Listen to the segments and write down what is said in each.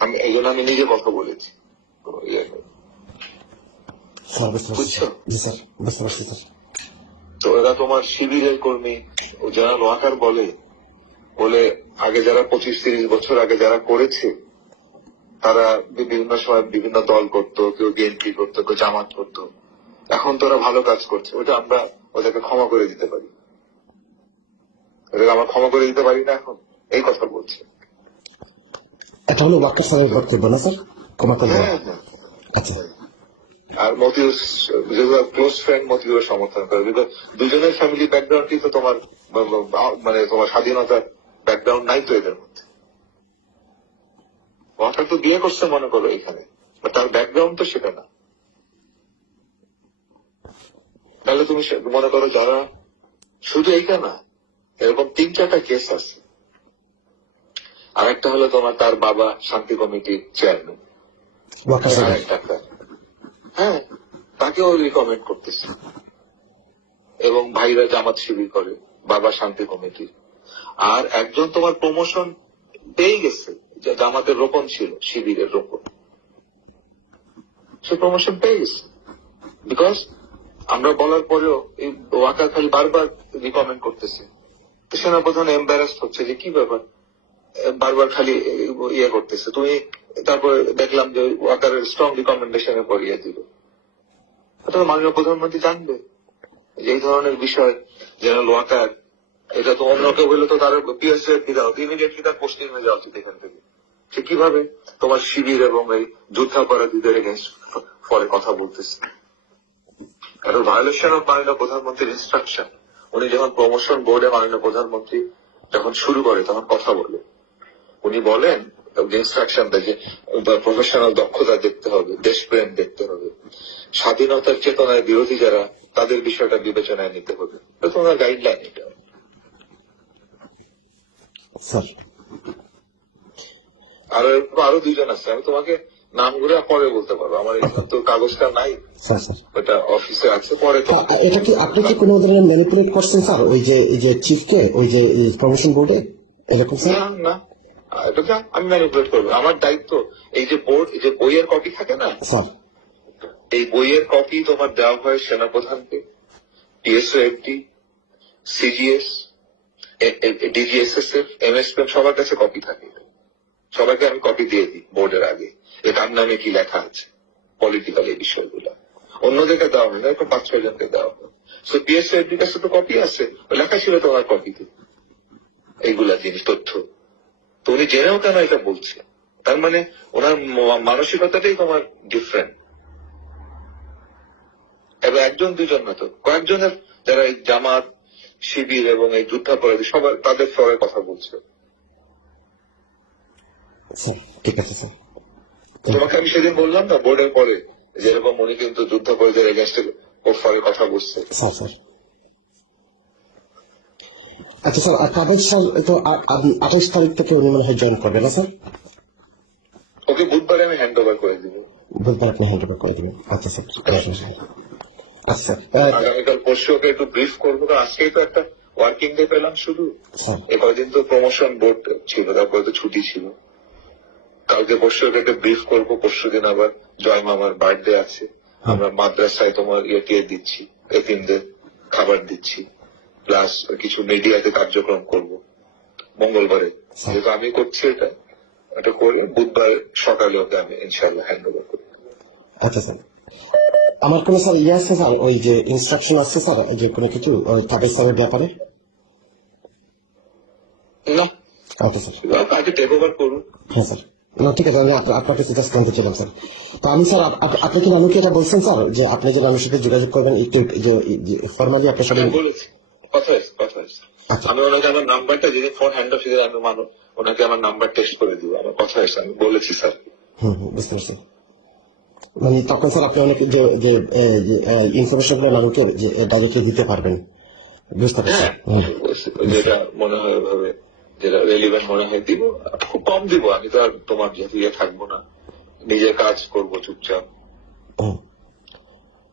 আমি এই জন্য আমি নিজে কথা বলেছি। ইয়ে বুঝছ? তো এরা তোমার শিবিরের কর্মী ও যারা লোহাকার বলে বলে আগে যারা পঁচিশ তিরিশ বছর আগে যারা করেছে তারা বিভিন্ন সময় বিভিন্ন দল করতো কেউ বিএনপি করতো কেউ জামাত করতো। এখন তো ওরা ভালো কাজ করছে। ওটা আমরা ওদেরকে ক্ষমা করে দিতে পারি। ওদেরকে আমরা ক্ষমা করে দিতে পারি না এখন। এই কথা বলছে। এটা হলো ওয়াক্কার স্যারের বক্তব্য না স্যার? ক্ষমা করবেন হ্যাঁ হ্যাঁ। আচ্ছা। আর মতিউর যেগুলো ক্লোজ ফ্রেন্ড মতিউরের সমর্থন করে বিকজ দুজনের ফ্যামিলি ব্যাকগ্রাউন্ডই তো তোমার মানে তোমার স্বাধীনতার ব্যাকগ্রাউন্ড নাই তো এদের মধ্যে। ওয়াকার তো বিয়ে করছে মনে করো এখানে তার ব্যাকগ্রাউন্ড তো সেটা না। তাহলে তুমি মনে করো যারা শুধু এইটা না এরকম তিন চারটা কেস আছে। আরেকটা হলো তোমার তার বাবা শান্তি কমিটির চেয়ারম্যান। হ্যাঁ তাকেও রিকমেন্ড করতেছে। এবং ভাইরা জামাত শিবির করে বাবা শান্তি কমিটি। আর একজন তোমার প্রমোশন পেয়ে গেছে যে জামাতের রোপণ ছিল শিবিরের রোপণ। সে প্রমোশন পেয়ে গেছে। বিকজ আমরা বলার পরেও এই ওয়াকার খালি বারবার রিকমেন্ড করতেছে। সেনাপ্রধান এম্বারাস্ট হচ্ছে যে কি ব্যাপার? বারবার খালি ইয়ে করতেছে। তুমি তারপরে দেখলাম যে ওয়াকারের স্ট্রং রিকমেন্ডেশনে পড়িয়ে দিল। এটা তো মাননীয় প্রধানমন্ত্রী জানবে যে এই ধরনের বিষয় জেনারেল ওয়াকার, এটা তো অন্য কেউ হলে তো তার পিএসএ দাও ইমিডিয়েটলি তার পোস্টিং হয়ে যাওয়া উচিত এখান থেকে। সে কীভাবে তোমার শিবির এবং এই যুদ্ধাপরাধীদের এগেনস্ট পরে কথা বলতেছে? কারণ ভায়োলেশন অফ মাননীয় প্রধানমন্ত্রীর ইনস্ট্রাকশন উনি যখন প্রমোশন বোর্ডে মাননীয় প্রধানমন্ত্রী যখন শুরু করে, তখন কথা বলে। উনি বলেন ইনস্ট্রাকশন যে প্রফেশনাল দক্ষতা দেখতে হবে দেশপ্রেম দেখতে হবে। স্বাধীনতার চেতনায় বিরোধী যারা তাদের বিষয়টা বিবেচনায় নিতে হবে। ওনার গাইডলাইন এটা। আর আরও দুইজন আছে আমি তোমাকে নাম নামগুলো পরে বলতে পারব। আমার এখানে তো কাগজটা নাই। ওটা অফিসে আছে পরে এটা কি আপনি কি কোনো ধরনের ম্যানিপুলেট করছেন স্যার? ওই যে চিফকে ওই যে প্রমোশন বোর্ডে এরকম স্যার? না। না এটা আমি ম্যানিপুলেট করব। আমার দায়িত্ব এই যে বোর্ড এই যে বইয়ের কপি থাকে না? এই বইয়ের কপি তোমার দেওয়া হয় সেনাপ্রধানকে টিএসও এফডি সিজিএস ডিজিএসএস এর এমএসপি সবার কাছে কপি থাকে। সবাইকে আমি কপি দিয়ে দিই বোর্ডের আগে। এ কার নামে কি লেখা আছে? পলিটিক্যাল এই বিষয়গুলো। অন্যদেরকে দেওয়া হয় না এরকম পাঁচ ছয় জনকে দেওয়া হয়। সো পিএসও এফডির কাছে তো কপি আছে লেখা ছিল তোমার কপিতে এইগুলা জিনিস তথ্য। তো উনি জেনেও কেন এটা বলছে? তার মানে ওনার মানসিকতাটাই তোমার ডিফারেন্ট এবার একজন দুজন না তো কয়েকজনের যারা এই জামাত শিবির এবং এই যুদ্ধাপরাধী সবার তাদের সবাই কথা বলছে। ঠিক আছে স্যার। তোমাকে আমি সেদিন বললাম না বোর্ডের পরে যেরকম উনি কিন্তু যুদ্ধাপরাধীর এগেনস্টে কথা বলছে। স্যার। আচ্ছা স্যার তো আঠাইশ তারিখ থেকে উনি মনে হয় জয়েন করবে না স্যার? ওকে বুধবারে আমি হ্যান্ড ওভার করে দিব। বুধবার আপনি হ্যান্ড ওভার করে দেবেন। আচ্ছা স্যার আচ্ছা আগামীকাল পরশু ওকে একটু ব্রিফ করব। কারণ আজকেই তো একটা ওয়ার্কিং ডে পেলাম শুধু। এ তো প্রমোশন বোর্ড ছিল তারপরে তো ছুটি ছিল। কালকে পরশু ওকে ব্রিফ করব পরশু দিন আবার জয় মামার বার্থডে আছে। আমরা মাদ্রাসায় তোমার ইয়ে দিচ্ছি এতিমদের খাবার দিচ্ছি। প্লাস কিছু মিডিয়াতে কার্যক্রম করব। মঙ্গলবারে। যেহেতু আমি করছি এটা এটা করে বুধবার সকালে ওকে আমি ইনশাল্লাহ হ্যান্ড ওভার করব আচ্ছা স্যার। আমার কোনো স্যার ইয়ে আছে স্যার? ওই যে ইনস্ট্রাকশন আছে স্যার? যে কোনো কিছু কাগজ স্যারের ব্যাপারে? না। আচ্ছা স্যার। আগে টেক ওভার করুন। হ্যাঁ স্যার। না ঠিক আছে আমি আপ- আপনার কাছে জাস্ট জানতে চাইলাম স্যার। তো আমি স্যার আপ- আপ- আপনি কি নানুকে এটা বলছেন স্যার যে আপনি যে নানুর সাথে যোগাযোগ করবেন একটু ফর্মালি আপনার সাথে আমি বলেছি কথা হয়েছে কথা হয়েছে আচ্ছা। আমি ওনাকে আমার নাম্বারটা যেদিন ফোন হ্যান্ড অফ আমি মানুষ ওনাকে আমার নাম্বার টেস্ট করে দিব। আমার কথা হয়েছে আমি বলেছি স্যার। হুম বুঝতে পারছি। মানে তখন স্যার আপনি অনেক যে যে ইনফরমেশনগুলো ডাইরেক্টলি দিতে পারবেন। বুঝতে পারছি। হ্যাঁ যেটা মনে হয় ওভাবে যেটা রেলিভেন্ট মনে হয় দিব খুব কম দিব। আমি তো আর তোমার যেহেতু ইয়ে থাকব না। নিজের কাজ করব চুপচাপ।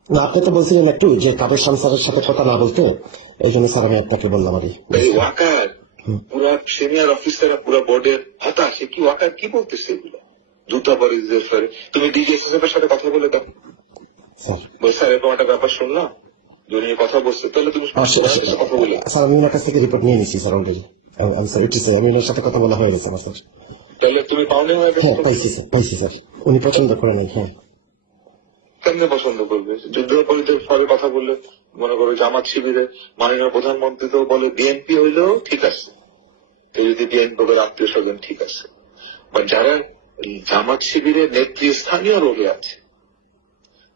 না আপনি তো বলছিলেন একটু যে কাদের শাম স্যারের সাথে কথা না বলতে এই জন্য স্যার আমি আপনাকে বললাম আর ওয়াকার পুরা সিনিয়র অফিসাররা পুরা বোর্ডের হতাশ কি ওয়াকার? কি বলতেছে এগুলো? ফেরে তুমি এর সাথে কথা বলে দাও। স্যার। স্যার এরকম একটা ব্যাপার শুনলাম কথা বলছে তাহলে তুমি কথা বলে স্যার আমি ওনার কাছ থেকে রিপোর্ট নিয়ে স্যার অলরেডি আমি স্যার উঠছি স্যার। আমি ওনার সাথে কথা বলা হয়ে গেছে আমার স্যার। তাহলে তুমি পাওনি হয়ে হ্যাঁ গেছো পাইছি স্যার। পাইছি স্যার। উনি পছন্দ করে নাই হ্যাঁ। কেমনে পছন্দ করবে? যুদ্ধাপরাধীদের ফলে কথা বললে, মনে করো জামাত শিবিরে মাননীয় প্রধানমন্ত্রী তো বলে বিএনপি হইলেও ঠিক আছে। যদি বিএনপি করে আত্মীয় স্বজন ঠিক আছে। বা যারা জামাত শিবিরের নেতৃস্থানীয় রোগে আছে,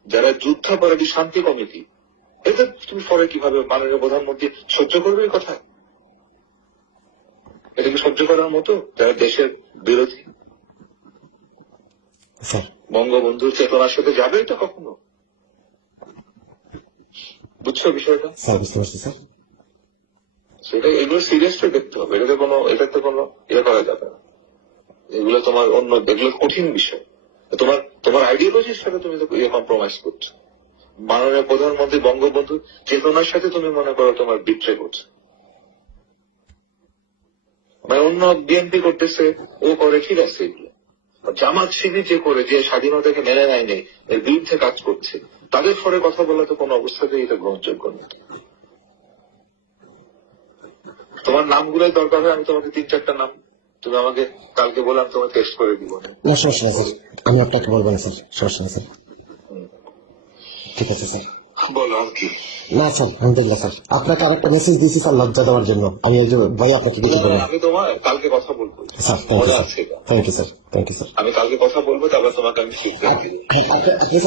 যারা যুদ্ধাপরাধী শান্তি কমিটি, এদের তুমি পরে কীভাবে মাননীয় প্রধানমন্ত্রী সহ্য করবে এই কথা? এটা কি সহ্য করার মতো? যারা দেশের বিরোধী? স্যার বঙ্গবন্ধুর চেতনার সাথে যাবে এটা কখনো? বুঝছ বিষয়টা? সেটা এগুলো সিরিয়াসলি দেখতে হবে। এটাতে কোনো এটাতে কোনো ইয়ে করা যাবে না। এগুলো তোমার অন্য এগুলো কঠিন বিষয়। তোমার তোমার আইডিওলজির সাথে তুমি তো ইয়ে কম্প্রোমাইজ করছ। মাননীয় প্রধানমন্ত্রী বঙ্গবন্ধু চেতনার সাথে তুমি মনে করো তোমার বিট্রে করছ। মানে অন্য বিএনপি করতেছে ও করে ঠিক আছে। জামাত শিবির যে করে যে স্বাধীনতাকে মেনে নেয় নেই এর বিরুদ্ধে কাজ করছে। তাদের ফলে কথা বলা তো কোনো অবস্থাতেই এটা গ্রহণযোগ্য নয় তোমার নামগুলোই দরকার হয় আমি তোমাকে তিন চারটা নাম তুমি আমাকে কালকে বললাম তোমাকে টেস্ট করে দিব। না না সমস্যা নেই স্যার আমি আপনাকে বলব না স্যার সমস্যা নেই স্যার ঠিক আছে স্যার বলো না স্যার আলহামদুলিল্লাহ স্যার আপনাকে আরেকটা মেসেজ দিয়েছি স্যার লজ্জা দেওয়ার জন্য। আমি একজন ভাই আপনাকে কিছু বলব আমি তোমার কালকে কথা বলব। Sir thank you sir thank you sir thank you sir আমি কালকে কথা বলব তারপর তোমাকে আমি ফিডব্যাক দিব।